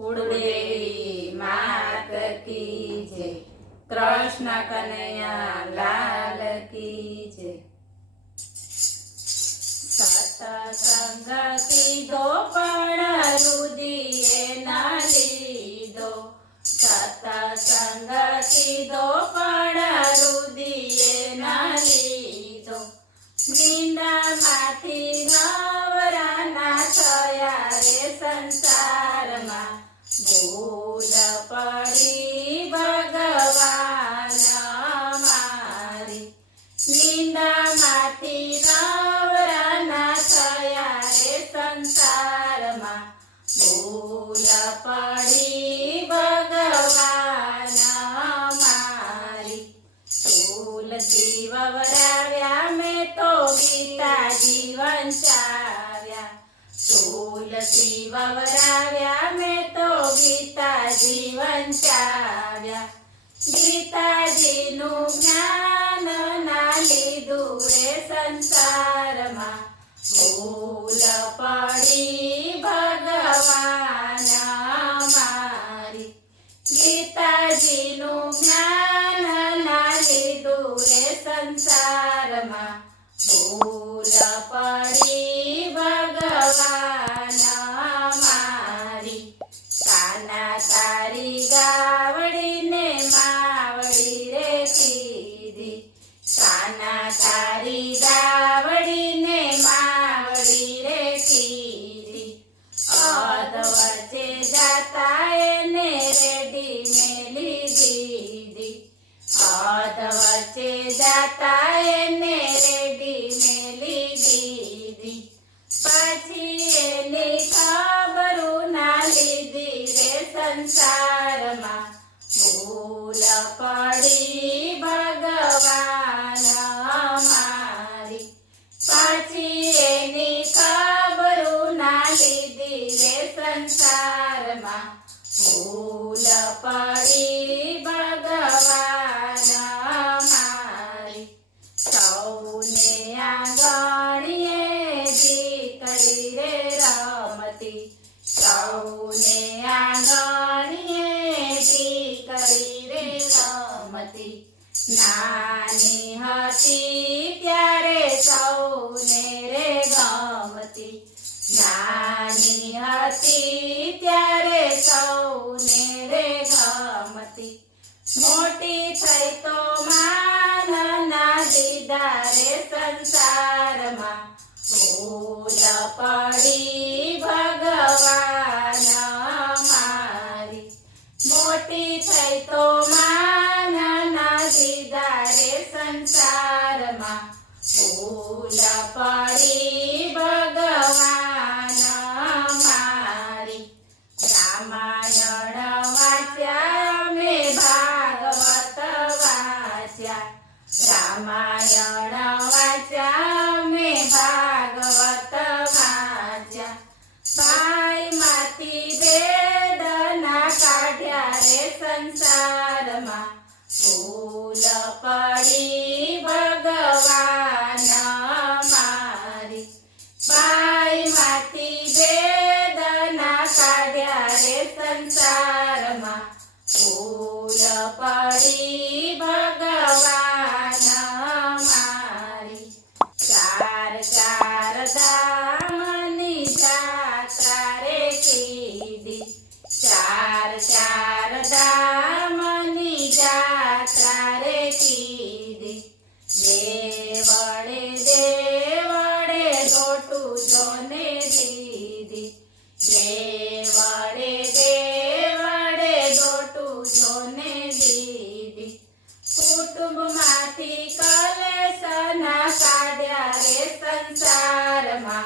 कुलदेवी मात की जय। कृष्ण कन्हैया लाल की जय। सत्संग कीधो पण रुदिए न लीधो। सत्संग कीधो पण रुदिए न लीधो। निंदामाथी नवराना थया रे संसारमा। भूल पड़ी भगवान मारी। निंदामाथी नवराना थया रे संसारमा। भूल पड़ी भगवान मारी। तुलसी ववराव्या में तो गीता जीवन चाव्या। तुलसी ववराव्या में तो गीता जीवन चाव्या। गीताजीनु ज्ञान ना लीधु रे संसारमा। भूल पड़ी भगवान मारी। गीताजीनु ज्ञान ना लीधु रे संसारमा। भूल पड़ी भगवान मारी। काना तारी गावड़ी ने मावड़ी रे कीधी। काना तारी गावड़ी ने मावड़ी रे कीधी। अध वच्चे जाता एने रेडी मेली दीदी। अध वच्चे जाता एने रेडी मेली दीदी। पाछी एनी खबरू ना लीधी रे संसारमा। भूल पड़ी भगवान मारी। पाछी एनी खबरू ना लीधी रे संसारमा। भूल पड़ी भगवान मारी। सौने आंगणीए दीकरी रे रमती। सौने आंगणीए दीकरी रे रमती। नानी हती त्यारे सौने रे गमती। नानी हती त्यारे सौने रे गमती। मोटी थई तो मान ना दीधा रे संसारमा। भूल पड़ी भगवान मारी। मोटी थई तो मान ना दीधा रे संसारमा। भूल पड़ी भगवान मारी। रामायण वाच्या में भागवत वाच्या। रामायण वाच्या में भागवत वाच्या। पाय माती वेदना काढ्या रे संसारमा। भूल पड़ी भगवान मारी। पाय माती वेदना काढ्या रे संसारमा। भूल पड़ी भगवान मारी। चार चार धामनी जात्रा रे कीधी। चार चार धामनी जात्रा रे कीधी। देवड़े देवड़े गोटू जोने दीदी। देवड़े देवड़े गोटू जोने दीदी। कुटुंब माथी कलेश ना काढ्या रे संसारमा।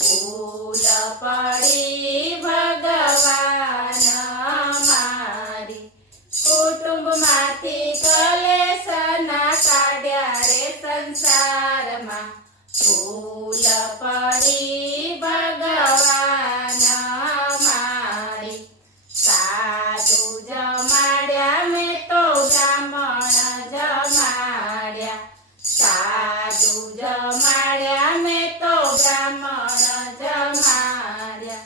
भूल पड़ी भगवान मारी। कुटुंब माथी कलेश ना काढ्या रे संसारमा। भूल पड़ी भगवान मारी। साधु जमाड्या में तो ब्राह्मण जमाड्या। साधु जमाड्या में तो ब्राह्मण जमाड्या।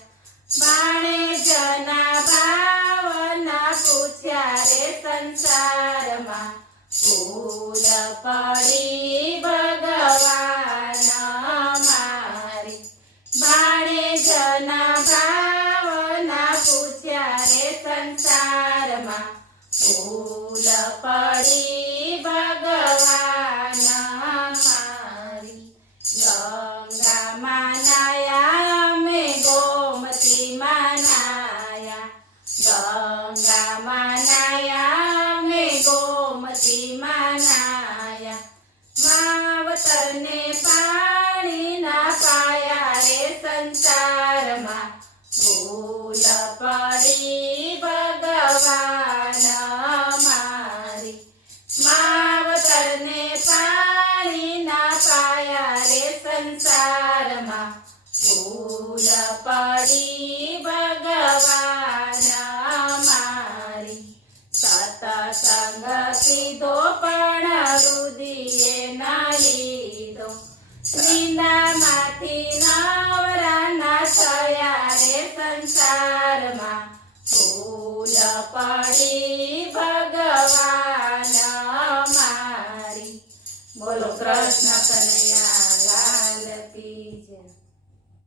ગંગામાં નાયા અમે ગોમતીમાં નાયા ગંગામાં નાયા અમે ગોમતીમાં નાયા માવતરને પાણી ના પાયા રે સંસારમાં ભૂલ પડી ભગવાન મારી માવતરને પાણી ના પાયા રે સંસારમાં ભૂલ પડી ભગવાન મારી સતસંગ કીધો પણ રુદિએ ના લીધો નિંદામાંથી નવરા ના થયા રે સંસારમાં ભૂલ પડી ભગવાન મારી બોલો કૃષ્ણ